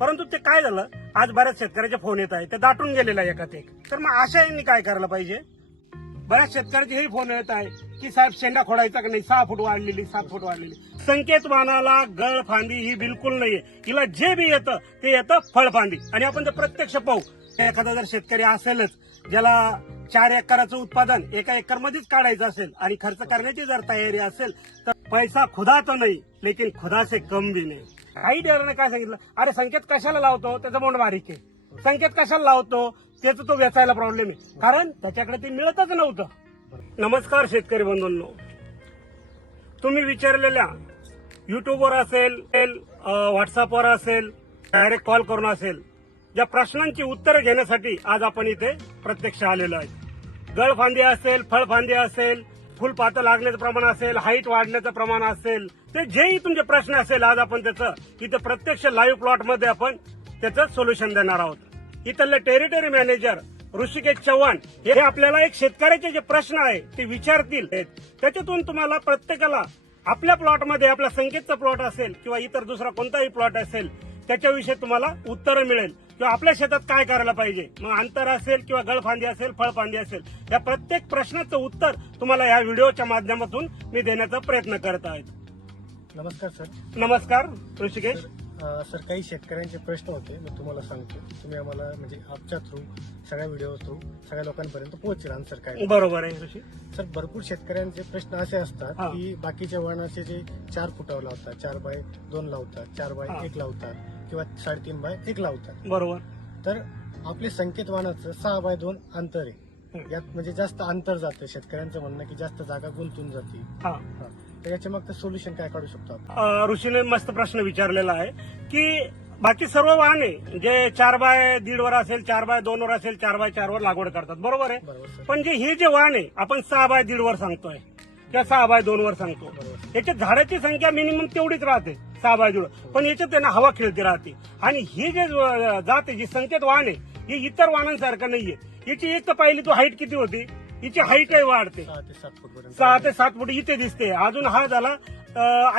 परंतु ते काय झालं? आज बऱ्याच शेतकऱ्याचे फोन येत आहे ते दाटून गेलेला आहे एकात एक तर मग अशा यांनी काय करायला पाहिजे? बऱ्याच शेतकऱ्याचे हे फोन येत आहे की साहेब शेंडा खोडायचा का नाही? सहा फूट वाढलेली सात फूट वाढलेली. संकेत वाहनाला गळ फांदी ही बिलकुल नाहीये. तिला जे बी येतं ते येतं फळफांदी. आणि आपण ते प्रत्यक्ष पाहू एखादा जर शेतकरी असेलच ज्याला चार एकराचं उत्पादन एका एकर मध्येच काढायचं असेल आणि खर्च करण्याची जर तयारी असेल तर पैसा खुदा तर नाही लेकिन खुदा से कम भी नाही. काही डेअरने काय सांगितलं? अरे संकेत कशाला लावतो? त्याचं बोंड बारीक आहे. संकेत कशाला लावतो? त्याचं तो वेचायला प्रॉब्लेम आहे. कारण त्याच्याकडे ते मिळतच नव्हतं. नमस्कार शेतकरी बंधूंनो. तुम्ही विचारलेल्या युट्यूबवर असेल व्हॉट्सअपवर असेल डायरेक्ट कॉल करून असेल ज्या प्रश्नांची उत्तरं घेण्यासाठी आज आपण इथे प्रत्यक्ष आलेलो आहे. गळफांदी असेल फळफांदी असेल फुलपातं लागण्याचं प्रमाण असेल हाईट वाढण्याचं प्रमाण असेल ते जेही तुमचे प्रश्न असेल आज आपण त्याचं इथे प्रत्यक्ष लाईव्ह प्लॉटमध्ये आपण त्याचं सोल्युशन देणार आहोत. इथले टेरिटरी मॅनेजर ऋषिकेश चव्हाण हे आपल्याला एक शेतकऱ्याचे जे प्रश्न आहे ते विचारतील. त्याच्यातून तुम्हाला प्रत्येकाला आपल्या प्लॉटमध्ये आपल्या संकेतचा प्लॉट असेल किंवा इतर दुसरा कोणताही प्लॉट असेल त्याच्याविषयी तुम्हाला उत्तरं मिळेल. किंवा आपल्या शेतात काय करायला पाहिजे? मग अंतर असेल किंवा गळफांदी असेल फळफांदी असेल या प्रत्येक प्रश्नाचं उत्तर तुम्हाला या व्हिडिओच्या माध्यमातून मी देण्याचा प्रयत्न करत आहे. नमस्कार सर. नमस्कार ऋषिकेश. अ, सर काही शेतकऱ्यांचे प्रश्न होते मी तुम्हाला सांगतो. तुम्ही आम्हाला म्हणजे आमच्या थ्रू सगळ्या व्हिडिओ थ्रू सगळ्या लोकांपर्यंत पोहोचेल आन्सर काय बरोबर आहे ऋषी. सर भरपूर शेतकऱ्यांचे प्रश्न असे असतात हा. की बाकीच्या वळणाचे जे चार फुटावर लावतात चार बाय दोन लावतात चार बाय. एक लावतात किंवा साडेतीन बाय एक लावतात. बरोबर. तर आपले संकेत वाहनाचं सहा बाय दोन अंतर आहे. यात म्हणजे जास्त अंतर जातं शेतकऱ्यांचं म्हणणं की जास्त जागा गुंतून जाते. हा. तर याच्या मग सोल्युशन काय काढू शकतो आपण? ऋषीने मस्त प्रश्न विचारलेला आहे की बाकी सर्व वाहने जे चार बाय दीड वर असेल चार बाय दोन वर असेल चार बाय चार वर लागवड करतात. बरोबर आहे? पण जे हे जे वाहन आहे आपण सहा बाय दीड वर सांगतोय किंवा सहा बाय दोन वर सांगतो याच्यात झाडाची संख्या मिनिमम तेवढीच राहते सहा बाय दीड पण याच्यात त्यांना हवा खेळती राहते. आणि ही जे जाते जी संकेत वाहन आहे ही इतर वाहनांसारखं नाहीये. याची एक तर पाहिली तू हाईट किती होती? हिची हाईट वाढते. सहा ते सात फूट सहा ते सात फूट इथे दिसते. अजून हा झाला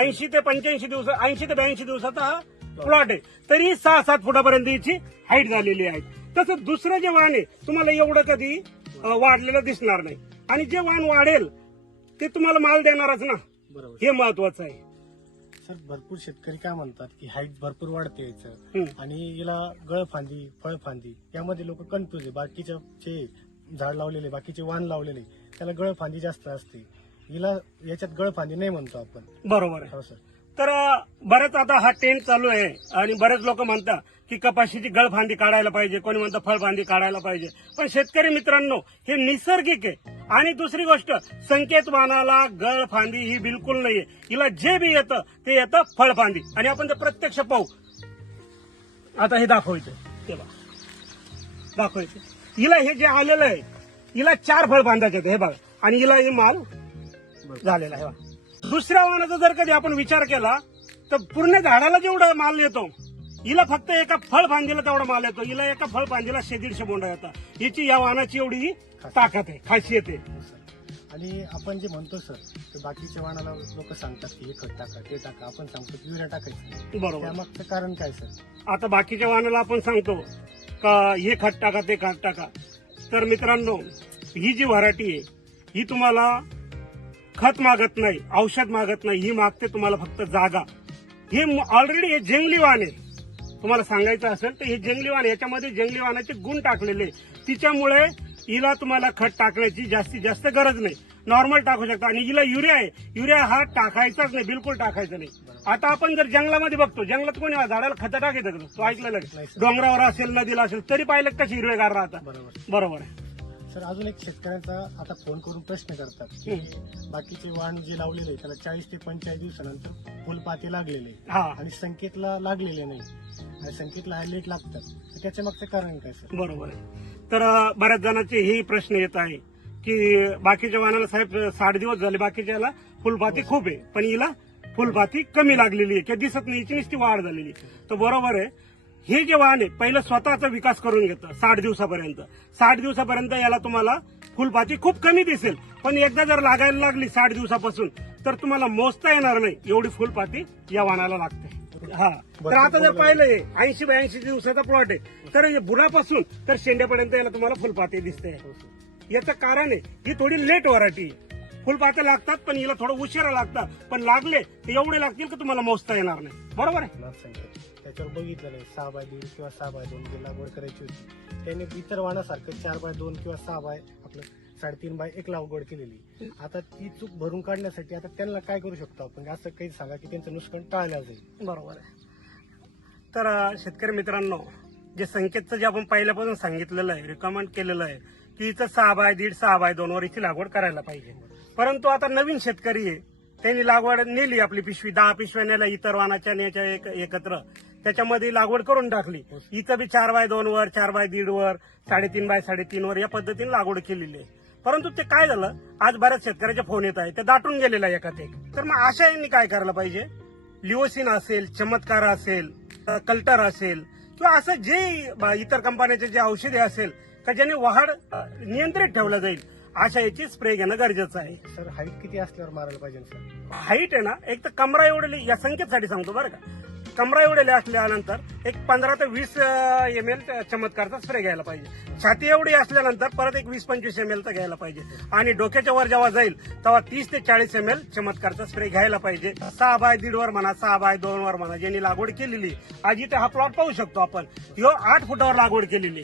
ऐंशी ते पंच्याऐंशी दिवस ऐंशी ते ब्याऐंशी दिवसाचा हा प्लॉट आहे. तरी सहा सात फुटापर्यंत याची हाईट झालेली आहे. तसं दुसरं जे वाहन आहे तुम्हाला एवढं कधी वाढलेलं दिसणार नाही. आणि जे वाहन वाढेल ते तुम्हाला माल देणारच ना. बरोबर. हे महत्वाचं आहे. सर भरपूर शेतकरी काय म्हणतात की हाईट भरपूर वाढते याचं. हम्म. आणि याला गळफांदी फळफांदी यामध्ये लोक कन्फ्युज आहे. बाकीच्या जे झाड लावलेले बाकीचे वाण लावलेले त्याला गळफांदी जास्त असते. हिला याच्यात गळफांदी नाही म्हणतो आपण. बरोबर आहे. हो सर. तर बरेच आता हा ट्रेंड चालू आहे आणि बरेच लोक म्हणतात की कपाशीची गळफांदी काढायला पाहिजे कोणी म्हणतं फळफांदी काढायला पाहिजे. पण शेतकरी मित्रांनो हे निसर्गिक आहे. आणि दुसरी गोष्ट संकेत वाहनाला गळफांदी ही बिलकुल नाहीये. हिला जे बी येतं ते येतं फळफांदी. आणि आपण ते प्रत्यक्ष पाहू. आता हे दाखवायचं ते बघा. दाखवायचं हिला हे जे आलेलं आहे हिला चार फळफांद्याचे आहेत, हे बघा. आणि हिला हे माल झालेला आहे बघा. दुसऱ्या वाहनाचा जर कधी आपण विचार केला तर पूर्ण झाडाला जेवढा माल येतो हिला फक्त एका फळ फांदीला तेवढा माल येतो. हिला एका फळ फांदीला शे दीडशे बोंडा येतात. हिची या वाहनाची एवढी ही ताकद आहे खासियत आहे. हो आणि आपण जे म्हणतो सर ते बाकीच्या वाणाला लोक सांगतात की हे खत टाका ते टाका. आपण सांगतो की युरिया टाकायचं. बरोबर. त्यामागचं कारण काय सर? आता बाकीच्या वाहनाला आपण सांगतो का हे खत टाका ते खत टाका. तर मित्रांनो ही जी व्हरायटी आहे ही तुम्हाला खत मागत नाही औषध मागत नाही ही मागते तुम्हाला फक्त जागा. हे ऑलरेडी हे जंगली वाण आहे तुम्हाला सांगायचं असेल तर हे जंगली वाण याच्यामध्ये जंगली वाणाचे गुण टाकलेले आहे. तिच्यामुळे हिला तुम्हाला खत टाकण्याची जास्तीत जास्त गरज नाही. नॉर्मल टाकू शकता. आणि हिला युरिया आहे. युरिया हा टाकायचाच नाही बिलकुल टाकायचा नाही. आता आपण जर जंगलामध्ये बघतो जंगलात कोणी झाडाला खतं का? तो ऐकलेलं नाही, आहे. डोंगरावर असेल नदीला असेल तरी पाहिलं कशी हिरवेगार राहतात? बरोबर. बरोबर आहे. सर अजून एक शेतकऱ्यांचा आता फोन करून प्रश्न करतात की बाकीचे वाण जे लावलेले आहे, त्याला चाळीस ते पंचेचाळीस दिवसानंतर फुलपाते लागलेले आहे. हा. आणि संकेतला लागलेले नाही आणि संकेतला लेट लागतात. तर त्याच्या मागचं कारण काय सर? बरोबर आहे. तर अं, बऱ्याच जणांचे हे प्रश्न येत आहे की बाकीच्या वाहनाला साहेब साठ दिवस झाले बाकीच्याला फुलपाती खूप आहे. पण हिला फुलपाती कमी लागलेली आहे किंवा दिसत नाही हिची नुसती वाढ झालेली आहे. तर बरोबर आहे हे जे वाहन आहे पहिलं स्वतःचा विकास करून घेतं साठ दिवसापर्यंत. साठ दिवसापर्यंत याला तुम्हाला फुलपाती खूप कमी दिसेल. पण एकदा जर लागायला लागली साठ दिवसापासून तर तुम्हाला मोजता येणार नाही एवढी फुलपाती या वाहनाला लागते. हा. तर आता जर पाहिलं ऐंशी ब्याऐंशी दिवसाचा प्लॉट आहे तर हे बुडापासून तर शेंड्यापर्यंत याला तुम्हाला फुलपाती दिसते. याचं कारण आहे ही थोडी लेट व्हरायटी फुलपाते लागतात पण हिला थोडं उशिरा लागतात. पण लागले तर एवढे लागतील की तुम्हाला मोजता येणार नाही. बरोबर आहे? त्याच्यावर बघितलं नाही सहा बाय दीड किंवा सहा बाय दोन जी लागवड करायची होती. त्याने इतर वाणासारखं चार बाय दोन किंवा सहा बाय आपलं साडेतीन बाय एक लागवड केलेली. आता ती चूक भरून काढण्यासाठी आता त्यांना काय करू शकतो आपण? असं काही सांगा की त्यांचं नुकसान टाळलं जाईल. बरोबर आहे. तर अं, शेतकरी मित्रांनो जे संकेतचं जे आपण पहिल्यापासून सांगितलेलं आहे रिकमेंड केलेलं आहे की इथं सहा बाय दीड सहा बाय दोन वर इथे लागवड करायला पाहिजे. परंतु आता नवीन शेतकरी आहे. त्यांनी लागवड नेली आपली पिशवी दहा पिशव्या नेल्या इतर वाहनाच्या न्याच्या एक- एकत्र. त्याच्यामध्ये लागवड करून टाकली. इथं बी चार बाय दोन वर चार बाय दीड वर साडेतीन बाय साडेतीन वर या पद्धतीने लागवड केलेली आहे. परंतु ते काय झालं? आज बऱ्याच शेतकऱ्याचे फोन येत आहे ते दाटून गेलेला एका एकात एक. तर मग अशा यांनी काय करायला पाहिजे? लिओसिन असेल चमत्कार असेल कल्टर असेल किंवा असं जे इतर कंपन्याचे जे औषधे असेल का ज्याने वाढ नियंत्रित ठेवलं जाईल? अशा याची स्प्रे घेणं गरजेचं आहे. सर हाईट किती असल्यावर मारायला पाहिजे सर? हाईट आहे ना एक तर कमरा एवढे या संख्येसाठी सांगतो बरं का. कमरा एवढे असल्यानंतर एक पंधरा ते वीस एम एल चमत्कारचा स्प्रे घ्यायला पाहिजे. छाती एवढी असल्यानंतर परत एक वीस पंचवीस एम एलचा घ्यायला पाहिजे. आणि डोक्याच्या वर जेव्हा जाईल तेव्हा तीस ते चाळीस एम एल चमत्कारचा स्प्रे घ्यायला पाहिजे. सहा बाय दीड वर म्हणा सहा बाय दोन वर म्हणा ज्यांनी लागवड केलेली आज इथे हा प्लॉट पाहू शकतो आपण. ह्यो आठ फुटावर लागवड केलेली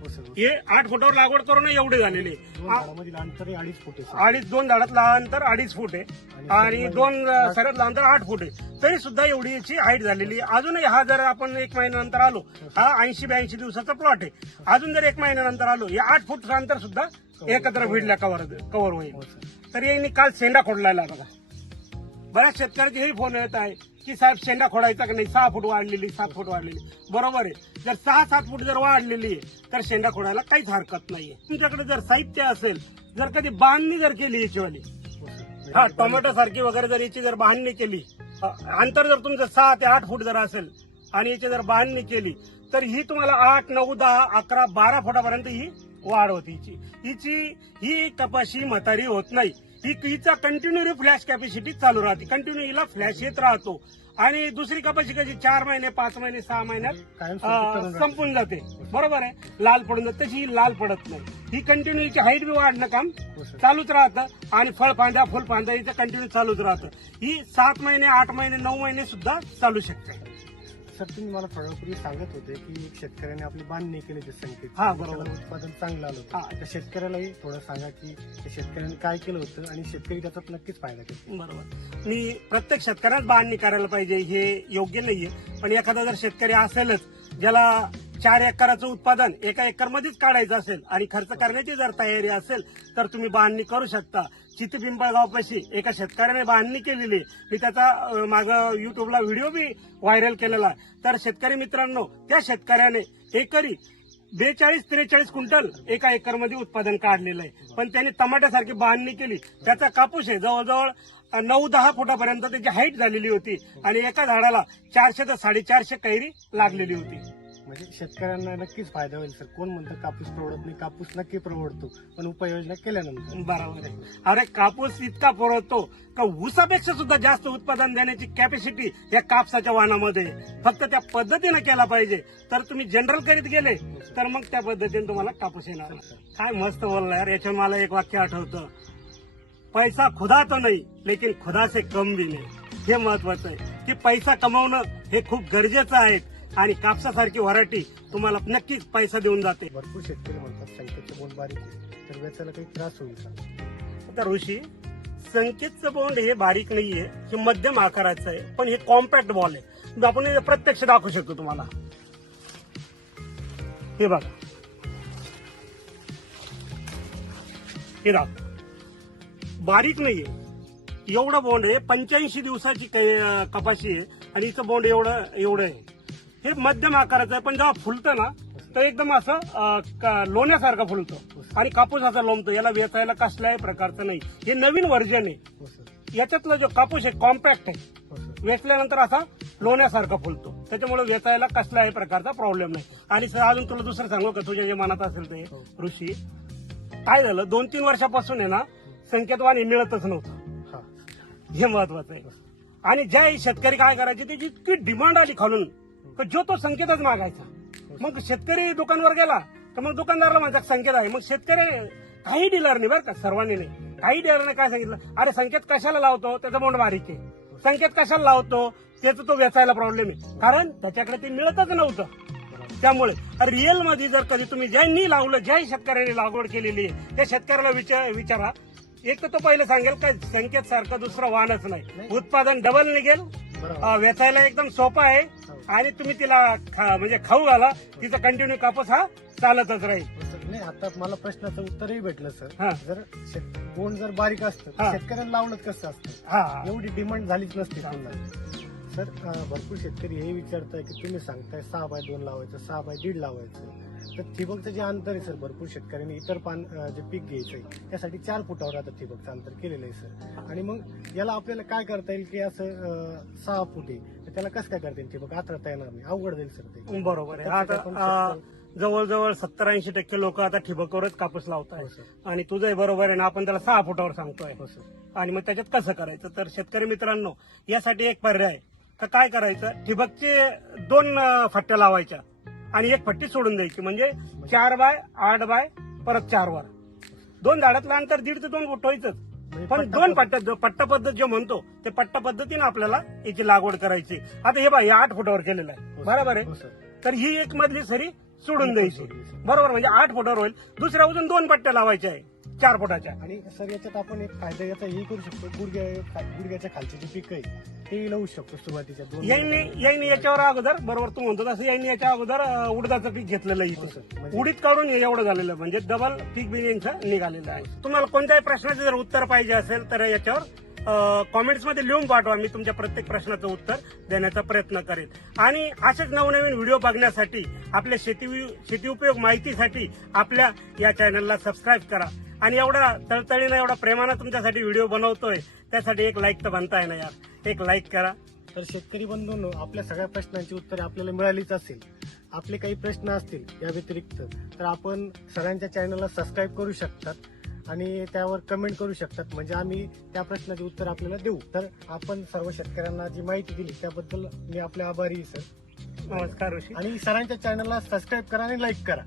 हो आठ फुटावर लागवड करून एवढे झालेले अडीच फूट अडीच दोन झाडातलं अंतर अडीच फूट आहे. आणि दोन अ, सऱ्यातलं अंतर आठ फूट आहे. तरी सुद्धा एवढी याची हाईट झालेली आहे. अजूनही हा जर आपण एक महिन्यानंतर आलो हा ऐंशी ब्याऐंशी दिवसाचा प्लॉट आहे. अजून जर एक महिन्यानंतर आलो या आठ फूटचं अंतर सुद्धा एकत्र भिडल्या कव्हर कव्हर होईल. हो तर यांनी काल शेंडा खोडलेला बघा. बऱ्याच शेतकऱ्याचे हे फोन येत आहे. की साहेब शेंडा खोडायचा का नाही? सहा फूट वाढलेली सात फूट वाढलेली. बरोबर आहे. जर सहा सात फूट जर वाढलेली आहे तर शेंडा खोडायला काहीच हरकत नाहीये. तुमच्याकडे जर साहित्य असेल जर कधी बांधणी जर केली याचीवाली हा टोमॅटो सारखी वगैरे जर याची जर बांधणी केली अंतर जर तुमचं सहा ते आठ फूट जर असेल आणि याची जर बांधणी केली तर ही तुम्हाला आठ नऊ दहा अकरा बारा फुटापर्यंत ही वाढ होती हिची. हिची ही कपाशी म्हातारी होत नाही. ही हिचा कंटिन्यू फ्लॅश कॅपॅसिटी चालू राहते. कंटिन्यू हिला फ्लॅश येत राहतो. आणि दुसरी कपाशी कशी? चार महिने पाच महिने सहा महिन्यात संपून जाते. बरोबर आहे? लाल पडून जाते तशी ही लाल पडत नाही. ही कंटिन्यू हिची हाईट बी वाढणं काम हो चालूच राहतं. आणि फळ फांद्या फुल फांद्या हिचं कंटिन्यू चालूच राहतं. ही सात महिने आठ महिने नऊ महिने सुद्धा चालू शकते. सर तुम्ही मला थोड्या पूर्वी सांगत होते की एक शेतकऱ्याने आपली बांधणी केली ते संकेत हा, बरोबर. त्याला उत्पादन चांगलं आलं हा. होतं त्या शेतकऱ्यालाही थोडं सांगा की त्या शेतकऱ्याने काय केलं होतं आणि शेतकरी त्याच्यात नक्कीच फायदा घेतो बरोबर मी प्रत्येक शेतकऱ्याच बांधणी करायला पाहिजे हे योग्य नाहीये पण एखादा जर शेतकरी असेलच ज्याला चार एकराचं उत्पादन एका एकर मध्येच काढायचं असेल आणि खर्च करण्याची जर तयारी असेल तर तुम्ही बांधणी करू शकता. चितपिंपळगावपाशी एका शेतकऱ्याने बांधणी केलेली. आहे. मी त्याचा माझा युट्यूबला व्हिडिओ बी व्हायरल केलेला आहे. तर शेतकरी मित्रांनो त्या शेतकऱ्याने एकरी बेचाळीस त्रेचाळीस क्विंटल एका एकरमध्ये उत्पादन काढलेलं आहे. पण त्यांनी टमाट्यासारखी बांधणी केली. त्याचा कापूस आहे जवळजवळ नऊ दहा फुटापर्यंत त्याची हाईट झालेली होती. आणि एका झाडाला चारशे ते साडेचारशे कैरी लागलेली होती. म्हणजे शेतकऱ्यांना नक्कीच फायदा होईल सर. कोण म्हणतं कापूस परवडत नाही कापूस नक्की परवडतो पण उपाययोजना केल्यानंतर. बरोबर आहे. अरे कापूस इतका परवडतो का ऊसापेक्षा सुद्धा जास्त उत्पादन देण्याची कॅपॅसिटी या कापसाच्या वाहनामध्ये आहे. फक्त त्या पद्धतीनं केला पाहिजे. तर तुम्ही जनरल करीत गेले तर मग त्या पद्धतीने तुम्हाला कापूस येणार. काय मस्त बोलला यार याच्यावर मला एक वाक्य आठवतं. पैसा खुदा तो नाही लेकिन खुदा से कम भी नाही. हे महत्वाचं आहे. की पैसा कमवणं हे खूप गरजेचं आहे. आणि कापसासारखी व्हरायटी तुम्हाला नक्कीच पैसा देऊन जाते. भरपूर शेतकरी म्हणतात संकेतचे बोल बारीक आहे तर वेचायला काही त्रास होईल का? आता ऋषी संकेतचं बॉन्ड हे बारीक नाहीये हे मध्यम आकाराचं आहे पण हे कॉम्पॅक्ट बॉल आहे. आपण हे प्रत्यक्ष दाखवू शकतो तुम्हाला. हे बघा. हे दाख बारीक नाहीये. एवढं बॉन्ड आहे पंच्याऐंशी दिवसाची कपाशी आहे आणि हिचं बॉन्ड एवढं एवढं आहे. हे मध्यम आकाराचं आहे पण जेव्हा फुलतं ना तर एकदम असं लोण्यासारखं फुलतं. आणि कापूस असा लोंबतो याला वेचायला कसल्याही प्रकारचं नाही. हे नवीन व्हर्जन आहे. याच्यातला जो कापूस आहे कॉम्पॅक्ट आहे वेचल्यानंतर असा लोण्यासारखा फुलतो. त्याच्यामुळे वेचायला कसल्याही प्रकारचा प्रॉब्लेम नाही. आणि सर अजून तुला दुसरं सांगू का? तुझ्या जे मनात असेल ते हो. ऋषी. काय झालं? दोन तीन वर्षापासून आहे ना संकेतवाणी मिळतच नव्हतं. हा. हे महत्वाचं आहे. आणि ज्या शेतकरी काय करायचे त्याची इतकी डिमांड आली खालून. तर जो तो संकेतच मागायचा. मग शेतकरी दुकानवर गेला तर मग दुकानदाराला म्हणतात संकेत आहे. मग शेतकरी काही डीलर नाही बरं का सर्वांनी नाही. काही डीलरने काय सांगितलं? अरे संकेत कशाला लावतो? त्याचा मोंड बारीक आहे. संकेत कशाला लावतो? त्याचा तो वेचायला प्रॉब्लेम आहे. कारण त्याच्याकडे ते मिळतच नव्हतं. त्यामुळे रिअलमध्ये जर कधी तुम्ही ज्यांनी लावलं ज्याही शेतकऱ्यांनी लागवड केलेली आहे त्या शेतकऱ्याला विचार विचारा. एक तर तो पहिले सांगेल काय संकेत सारखं दुसरं वाहनच नाही. उत्पादन डबल निघेल. वेचायला एकदम सोपं आहे. आणि तुम्ही तिला खा- म्हणजे खाऊ घाला तिचा कंटिन्यू कापूस हा चालतच राहील. सर, नाही आता मला प्रश्नाचं उत्तरही भेटलं सर. हा. जर शेत- कोण जर बारीक असतं हा. शेतकऱ्याला लावलं कसं असतं? हा. एवढी डिमांड झालीच नसते पुन्हा सर अं, भरपूर शेतकरी हे विचारताय की तुम्ही सांगताय सहा बाय दोन लावायचं सहा बाय दीड लावायचं. तर ठिबकचं जे अंतर आहे सर भरपूर शेतकऱ्यांनी इतर पान अं, जे पीक घ्यायचंय त्यासाठी चार फुटावर आता ठिबकचं अंतर केलेलं आहे सर. आणि मग याला आपल्याला काय करता येईल की असं अं, सहा फूट आहे. तर त्याला कसं काय करता येईल ठिबक आतरता येणार नाही. अवघड जाईल सर ते. बरोबर आहे. आता जवळजवळ सत्तर ऐंशी टक्के लोक आता ठिबकवरच कापूस लावत हो आहेत सर. आणि तुझंही बरोबर आहे ना आपण त्याला सहा फुटावर सांगतोय. हो सर. आणि मग त्याच्यात कसं करायचं? तर शेतकरी मित्रांनो यासाठी एक पर्याय तर काय करायचं? ठिबकचे दोन अं, फट्ट्या लावायच्या. आणि एक फट्टी सोडून द्यायची. म्हणजे चार बाय आठ बाय परत चार वर. दोन झाडातलं अंतर दीड ते दोन फूट व्हायचंच. म्हणजे पण पट्टा दोन पद्धत. पट्ट्या पट्टा पद्धत जे म्हणतो ते पट्टा पद्धतीने आपल्याला याची लागवड करायची आता हे बा हे आठ फुटावर केलेलं आहे हो. बरोबर आहे हो तर ही एक मधली सरी सोडून द्यायची. बरोबर म्हणजे आठ फुटावर होईल दुसऱ्या अजून दोन पट्ट्या लावायच्या आहे चार फुटाच्या आणि सर याच्यात आपण एक फायदा याचा हे करू शकतो. गुडघ्या गुडघ्याच्या खालचे जे पीक आहे ते लावू शकतो सुरुवातीच्या दोन यांनी यांनी याच्यावर अगोदर बरोबर तू म्हणतो तसं यांनी याच्या अगोदर उडदाचं पीक घेतलेलं आहे हो इथं. म्हणजे- उडीद काढून हे एवढं झालेलं म्हणजे डबल पीक बी यांचं निघालेलं आहे. तुम्हाला कोणत्याही प्रश्नाचं जर उत्तर पाहिजे असेल तर याच्यावर कॉमेंट्समध्ये लिहून पाठवा मी तुमच्या प्रत्येक प्रश्नाचं उत्तर देण्याचा प्रयत्न करेन. आणि असेच नवनवीन व्हिडिओ बघण्यासाठी आपल्या शेती शेती उपयोग माहितीसाठी आपल्या या चॅनलला सबस्क्राईब करा. आणि एवढा तळतळीनं एवढा प्रेमानं तुमच्यासाठी व्हिडिओ बनवतोय त्यासाठी एक लाईक तर बनताय ना यार. एक लाईक करा. तर शेतकरी बंधूंनो आपल्या सगळ्या प्रश्नांची उत्तरे आपल्याला मिळालीच असेल. आपले काही प्रश्न असतील या व्यतिरिक्त तर आपण सगळ्यांच्या चॅनलला सबस्क्राईब करू शकतात. आणि त्यावर कमेंट करू शकतात. म्हणजे आम्ही त्या प्रश्नाचे उत्तर आपल्याला देऊ. तर आपण सर्व शेतकऱ्यांना जी माहिती दिली त्याबद्दल मी आपले आभारी आहे, सर नमस्कार ऋषी. आणि सरांच्या चॅनलला सबस्क्राईब करा आणि लाईक करा.